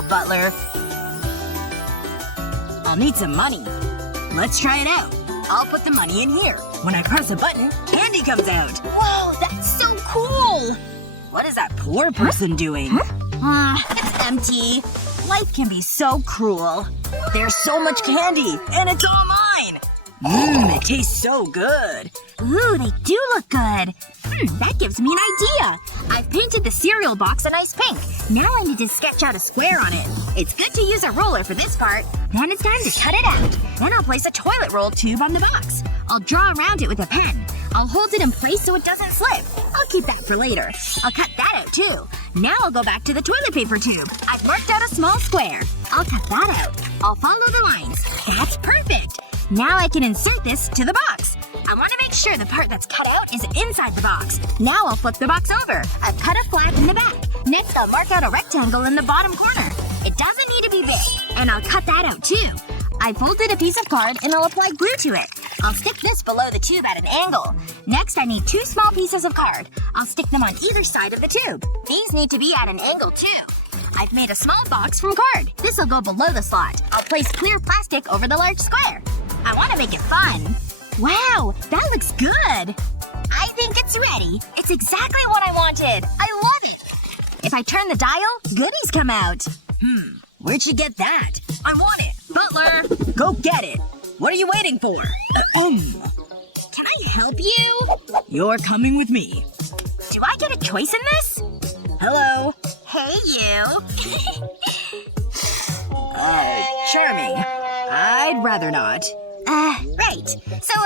help, Butler. I'll need some money. Let's try it out. I'll put the money in here. When I press a button, candy comes out. Whoa, that's so cool! What is that poor person doing? It's empty. Life can be so cruel. There's so much candy, and it's all mine! It tastes so good. Ooh, they do look good. That gives me an idea. I've painted the cereal box a nice pink. Now I need to sketch out a square on it. It's good to use a ruler for this part. Then it's time to cut it out. Then I'll place a toilet roll tube on the box. I'll draw around it with a pen. I'll hold it in place so it doesn't slip. I'll keep that for later. I'll cut that out too. Now I'll go back to the toilet paper tube. I've marked out a small square. I'll cut that out. I'll follow the lines. That's perfect. Now I can insert this to the box. I want to make sure the part that's cut out is inside the box. Now I'll flip the box over. I've cut a flap in the back. Next I'll mark out a rectangle in the bottom corner. It doesn't need to be big. And I'll cut that out too. I folded a piece of card and I'll apply glue to it. I'll stick this below the tube at an angle. Next I need 2 small pieces of card. I'll stick them on either side of the tube. These need to be at an angle too. I've made a small box from card. This'll go below the slot. I'll place clear plastic over the large square. I want to make it fun. Wow, that looks good! I think it's ready. It's exactly what I wanted. I love it! If I turn the dial, goodies come out. Where'd she get that? I want it! Butler! Go get it! What are you waiting for? Can I help you? You're coming with me. Do I get a choice in this? Hello. Hey, you. Charming. I'd rather not. Right. So,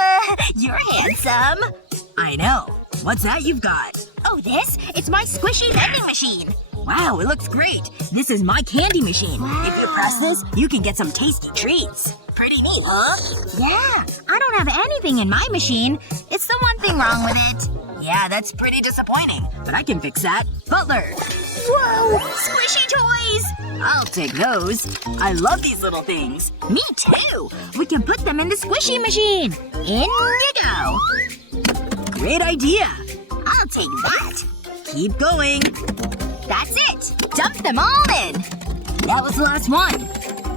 you're handsome. I know. What's that you've got? Oh, this? It's my squishy vending machine. Wow, it looks great. This is my candy machine. Wow. If you press this, you can get some tasty treats. Pretty neat, huh? Yeah. I don't have anything in my machine. It's the one thing wrong with it. Yeah, that's pretty disappointing. But I can fix that. Butler! Whoa! Squishy toys! I'll take those. I love these little things. Me too! We can put them in the squishy machine. In you go. Great idea. I'll take that. Keep going. That's it! Dump them all in! That was the last one.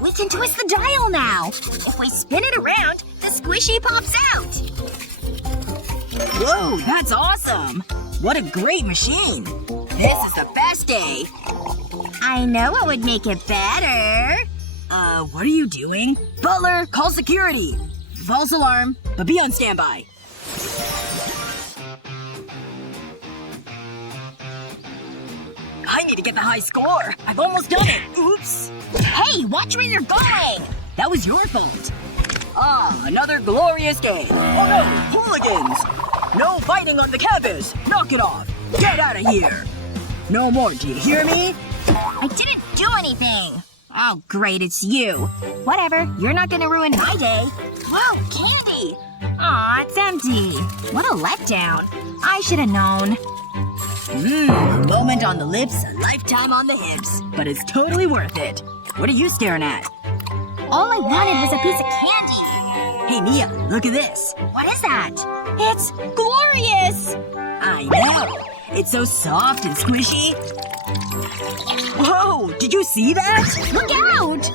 We can twist the dial now! If we spin it around, the squishy pops out! Whoa, that's awesome! What a great machine! This is the best day! I know what would make it better. What are you doing? Butler, call security! False alarm, but be on standby. I need to get the high score! I've almost done it! Oops! Hey, watch where you're going! That was your fault. Another glorious game. Oh no! Hooligans! No fighting on the campus! Knock it off! Get out of here! No more, do you hear me? I didn't do anything! Oh great, it's you. Whatever, you're not gonna ruin my day. Whoa, candy! Aw, it's empty. What a letdown. I should've known. A moment on the lips, a lifetime on the hips. But it's totally worth it. What are you staring at? All I wanted was a piece of candy. Hey Mia, look at this. What is that? It's glorious! I know. It's so soft and squishy. Whoa! Did you see that? Look out!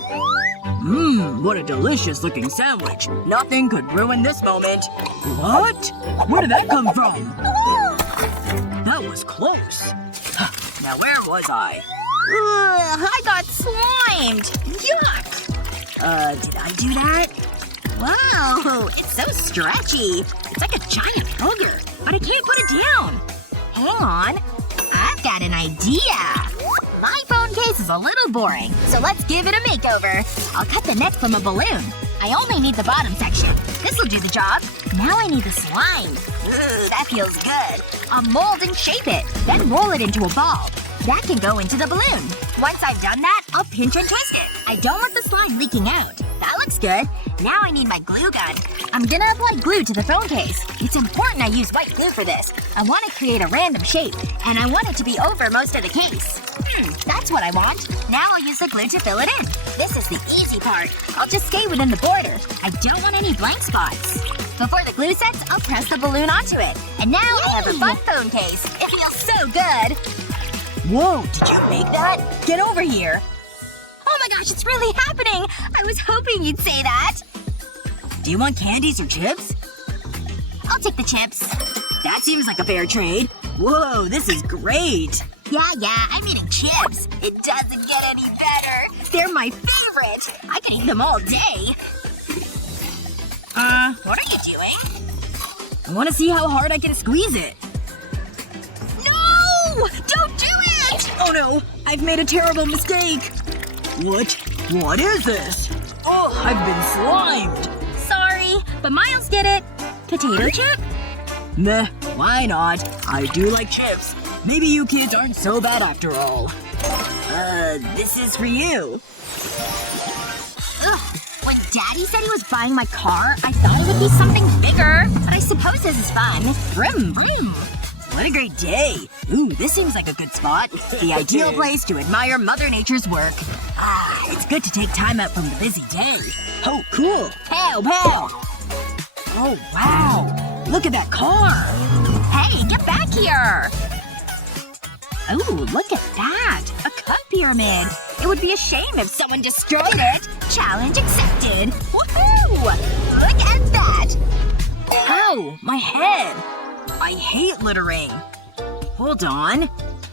What a delicious looking sandwich. Nothing could ruin this moment. What? Where did that come from? That was close. Now where was I? Ugh, I got slimed! Yuck! Did I do that? Wow, it's so stretchy. It's like a giant booger. But I can't put it down. Hang on. I've got an idea. My phone case is a little boring, so let's give it a makeover. I'll cut the neck from a balloon. I only need the bottom section. This'll do the job. Now I need the slime. Ooh, that feels good. I'll mold and shape it. Then roll it into a ball. That can go into the balloon. Once I've done that, I'll pinch and twist it. I don't want the slime leaking out. That looks good. Now I need my glue gun. I'm gonna apply glue to the phone case. It's important I use white glue for this. I want to create a random shape. And I want it to be over most of the case. That's what I want. Now I'll use the glue to fill it in. This is the easy part. I'll just stay within the border. I don't want any blank spots. Before the glue sets, I'll press the balloon onto it. And now I have a fun phone case. It feels so good. Whoa, did you make that? Get over here. my gosh, it's really happening! I was hoping you'd say that. Do you want candies or chips? I'll take the chips. That seems like a fair trade. Whoa, this is great. Yeah, I'm eating chips. It doesn't get any better. They're my favorite. I can eat them all day. What are you doing? I want to see how hard I can squeeze it. No! Don't do it! Oh no. I've made a terrible mistake. What? What is this? Oh, I've been slimed. Sorry, but Miles did it. Potato chip? Meh. Why not? I do like chips. Maybe you kids aren't so bad after all. This is for you. Ugh. When Daddy said he was buying my car, I thought it would be something bigger. But I suppose this is fun. Vroom, vroom. What a great day. Ooh, this seems like a good spot. The ideal place to admire Mother Nature's work. Ah, it's good to take time out from the busy day. Oh, cool. Pow, pow. Oh, wow. Look at that car. Hey, get back here! Ooh, look at that. A cup pyramid. It would be a shame if someone destroyed it. Challenge accepted. Woohoo! Look at that! Ow! My head! I hate littering. Hold on.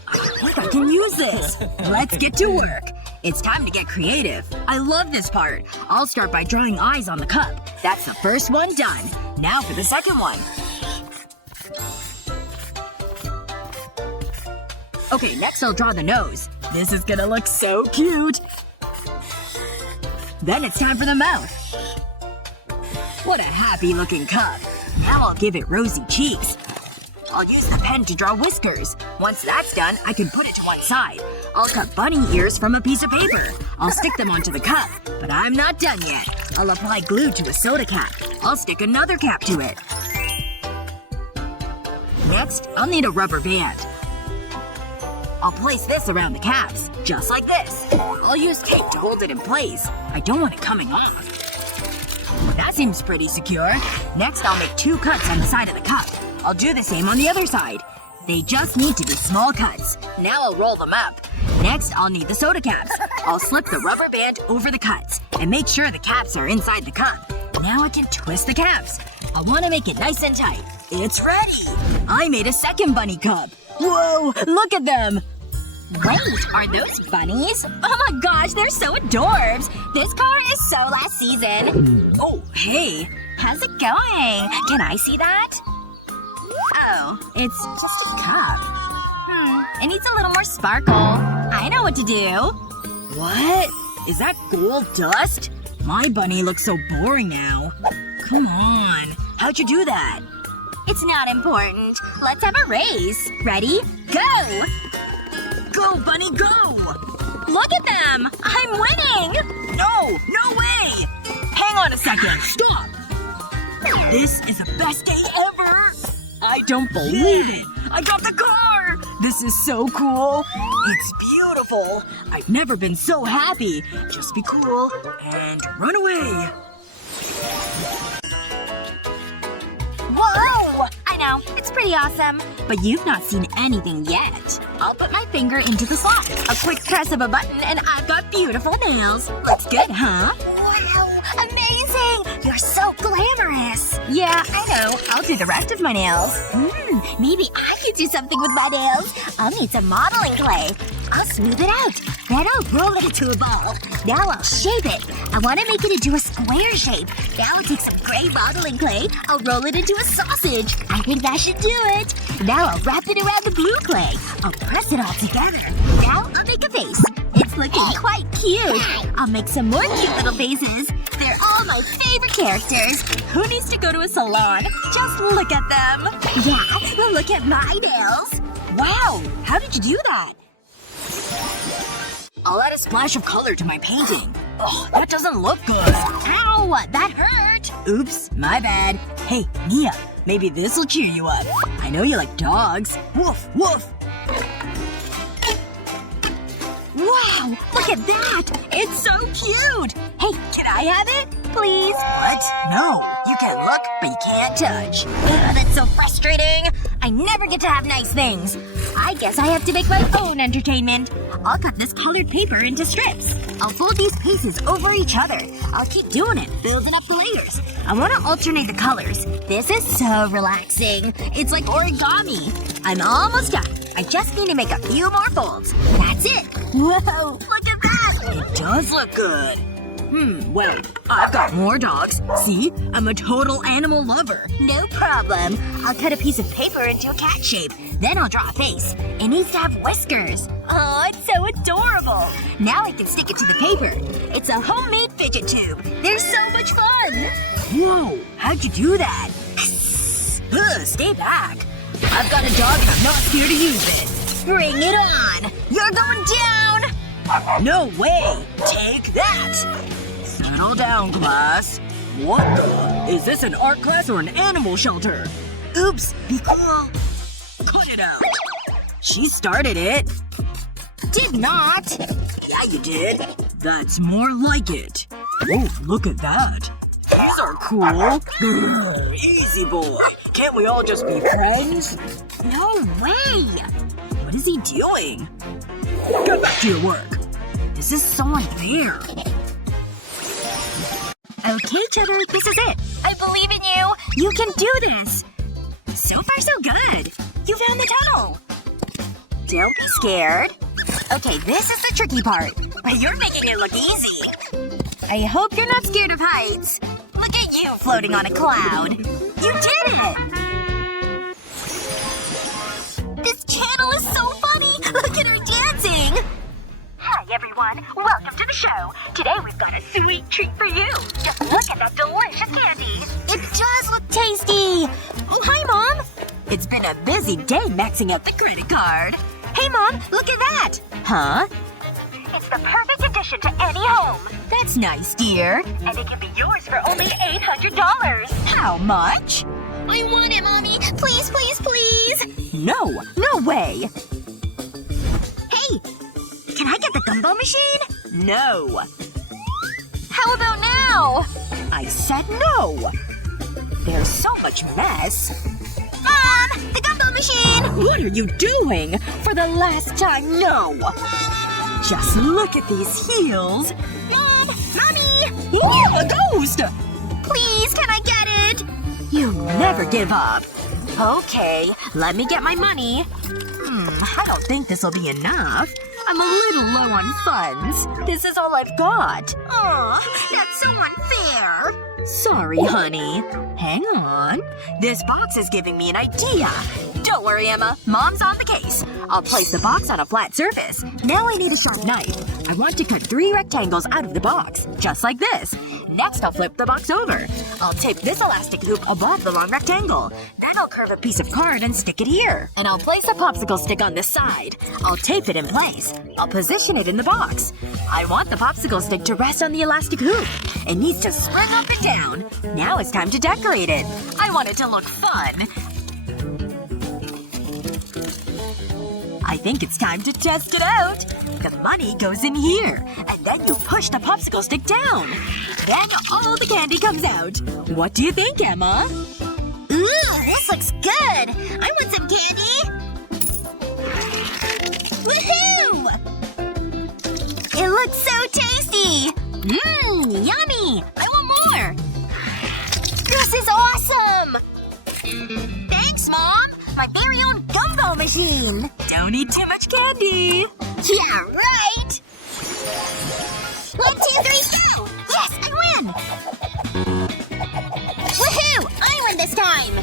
I think I can use this. Let's get to work. It's time to get creative. I love this part. I'll start by drawing eyes on the cup. That's the first one done. Now for the second one. Okay, next I'll draw the nose. This is gonna look so cute. Then it's time for the mouth. What a happy-looking cup. Now I'll give it rosy cheeks. I'll use the pen to draw whiskers. Once that's done, I can put it to one side. I'll cut bunny ears from a piece of paper. I'll stick them onto the cup. But I'm not done yet. I'll apply glue to a soda cap. I'll stick another cap to it. Next, I'll need a rubber band. I'll place this around the caps. Just like this. I'll use tape to hold it in place. I don't want it coming off. That seems pretty secure. Next, I'll make 2 cuts on the side of the cup. I'll do the same on the other side. They just need to be small cuts. Now I'll roll them up. Next, I'll need the soda caps. I'll slip the rubber band over the cuts. And make sure the caps are inside the cup. Now I can twist the caps. I want to make it nice and tight. It's ready! I made a second bunny cup. Whoa! Look at them! Wait, are those bunnies? Oh my gosh, they're so adorbs! This car is so last season. Oh, hey. How's it going? Can I see that? Oh, it's just a cup. It needs a little more sparkle. I know what to do. What? Is that gold dust? My bunny looks so boring now. Come on. How'd you do that? It's not important. Let's have a race. Ready? Go! Go, bunny, go! Look at them! I'm winning! No! No way! Hang on a second. Stop! This is the best day ever! I don't believe it! I got the car! This is so cool. It's beautiful. I've never been so happy. Just be cool and run away. Whoa! I know. It's pretty awesome. But you've not seen anything yet. I'll put my finger into the slot. A quick press of a button and I've got beautiful nails. Looks good, huh? Wow! Amazing! You're so glamorous. Yeah, I know. I'll do the rest of my nails. Maybe I could do something with my nails. I'll need some modeling clay. I'll smooth it out. Then I'll roll it into a ball. Now I'll shape it. I want to make it into a square shape. Now I'll take some gray modeling clay. I'll roll it into a sausage. I think that should do it. Now I'll wrap it around the blue clay. I'll press it all together. Now I'll make a face. It's looking quite cute. I'll make some more cute little faces. They're all my favorite characters. Who needs to go to a salon? Just look at them. Yeah, well, look at my nails. Wow! How did you do that? I'll add a splash of color to my painting. Ugh, that doesn't look good. Ow! That hurt! Oops, my bad. Hey, Mia, maybe this'll cheer you up. I know you like dogs. Woof, woof! Wow! Look at that! It's so cute! Hey, can I have it? Please? What? No. You can look, but you can't touch. Ugh, that's so frustrating. I never get to have nice things. I guess I have to make my own entertainment. I'll cut this colored paper into strips. I'll fold these pieces over each other. I'll keep doing it, building up the layers. I want to alternate the colors. This is so relaxing. It's like origami. I'm almost done. I just need to make a few more folds. That's it. Whoa, look at that! It does look good. Well, I've got more dogs. See? I'm a total animal lover. No problem. I'll cut a piece of paper into a cat shape. Then I'll draw a face. It needs to have whiskers. Oh, it's so adorable. Now I can stick it to the paper. It's a homemade fidget tube. They're so much fun. Whoa! How'd you do that? Ugh, stay back. I've got a dog and I'm not scared to use it. Bring it on. You're going down. No way! Take that! Settle down, class. What the? Is this an art class or an animal shelter? Oops, be cool. Cut it out. She started it. Did not. Yeah, you did. That's more like it. Oh, look at that. These are cool. Grr, easy boy. Can't we all just be friends? No way. What is he doing? Get back to your work. This is so unfair. Okay, Cheddar, this is it. I believe in you. You can do this. So far, so good. You found the tunnel. Don't be scared. Okay, this is the tricky part. But you're making it look easy. I hope you're not scared of heights. Look at you floating on a cloud. You did it! This channel is so funny! Look at her dancing! Hi, everyone. Welcome to the show. Today we've got a sweet treat for you. Just look at that delicious candy. It does look tasty. Oh, hi, Mom. It's been a busy day maxing out the credit card. Hey, Mom. Look at that. Huh? It's the perfect addition to any home. That's nice, dear. And it can be yours for only $800. How much? I want it, Mommy. Please, please, please. No. No way. Hey! Can I get the gumball machine? No. How about now? I said no. There's so much mess. Mom! The gumball machine! What are you doing? For the last time, no. Just look at these heels. Mom! Mommy! Ooh, a ghost! Please, can I get it? You never give up. Okay, let me get my money. I don't think this'll be enough. I'm a little low on funds. This is all I've got. Aw, that's so unfair. Sorry, honey. Hang on. This box is giving me an idea. Don't worry, Emma. Mom's on the case. I'll place the box on a flat surface. Now I need a sharp knife. I want to cut 3 rectangles out of the box. Just like this. Next, I'll flip the box over. I'll tape this elastic hoop above the long rectangle. Then I'll curve a piece of card and stick it here. And I'll place a popsicle stick on this side. I'll tape it in place. I'll position it in the box. I want the popsicle stick to rest on the elastic hoop. It needs to swing up and down. Now it's time to decorate it. I want it to look fun. I think it's time to test it out. The money goes in here. And then you push the popsicle stick down. Then all the candy comes out. What do you think, Emma? Ooh, this looks good. I want some candy. Woohoo! It looks so tasty. Yummy. I want more. This is awesome. Thanks, Mom. My very own gumball machine. Don't eat too much candy. Yeah, right. 1, 2, 3, go! Yes, I win! Woohoo! I win this time!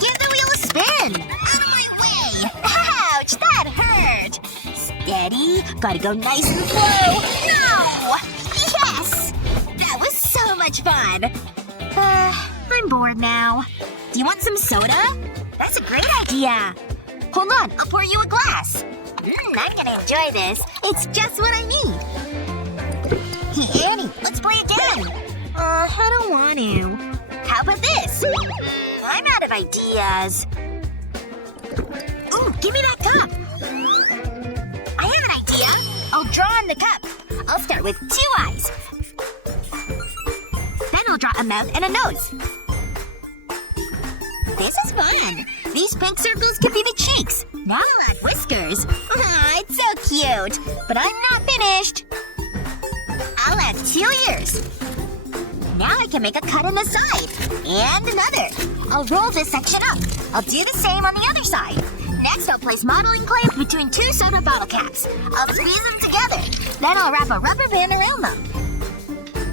Give the wheel a spin! Out of my way! Ouch! That hurt! Steady. Gotta go nice and slow. No! Yes! That was so much fun. I'm bored now. Do you want some soda? That's a great idea. Hold on, I'll pour you a glass. I'm gonna enjoy this. It's just what I need. Hey, Annie, let's play again. I don't want to. How about this? I'm out of ideas. Ooh, give me that cup. I have an idea. I'll draw on the cup. I'll start with 2 eyes. Then I'll draw a mouth and a nose. This is fun. These pink circles could be the cheeks. Now I'll add whiskers. It's so cute. But I'm not finished. I'll add 2 ears. Now I can make a cut in the side. And another. I'll roll this section up. I'll do the same on the other side. Next, I'll place modeling clay between 2 soda bottle caps. I'll squeeze them together. Then I'll wrap a rubber band around them.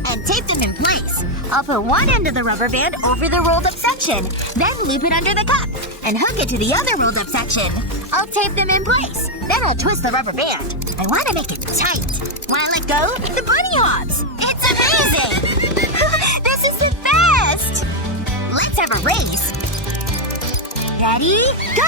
And tape them in place. I'll put one end of the rubber band over the rolled up section. Then loop it under the cup. And hook it to the other rolled up section. I'll tape them in place. Then I'll twist the rubber band. I want to make it tight. When I let go, the bunny hops. It's amazing! This is the best! Let's have a race. Ready? Go!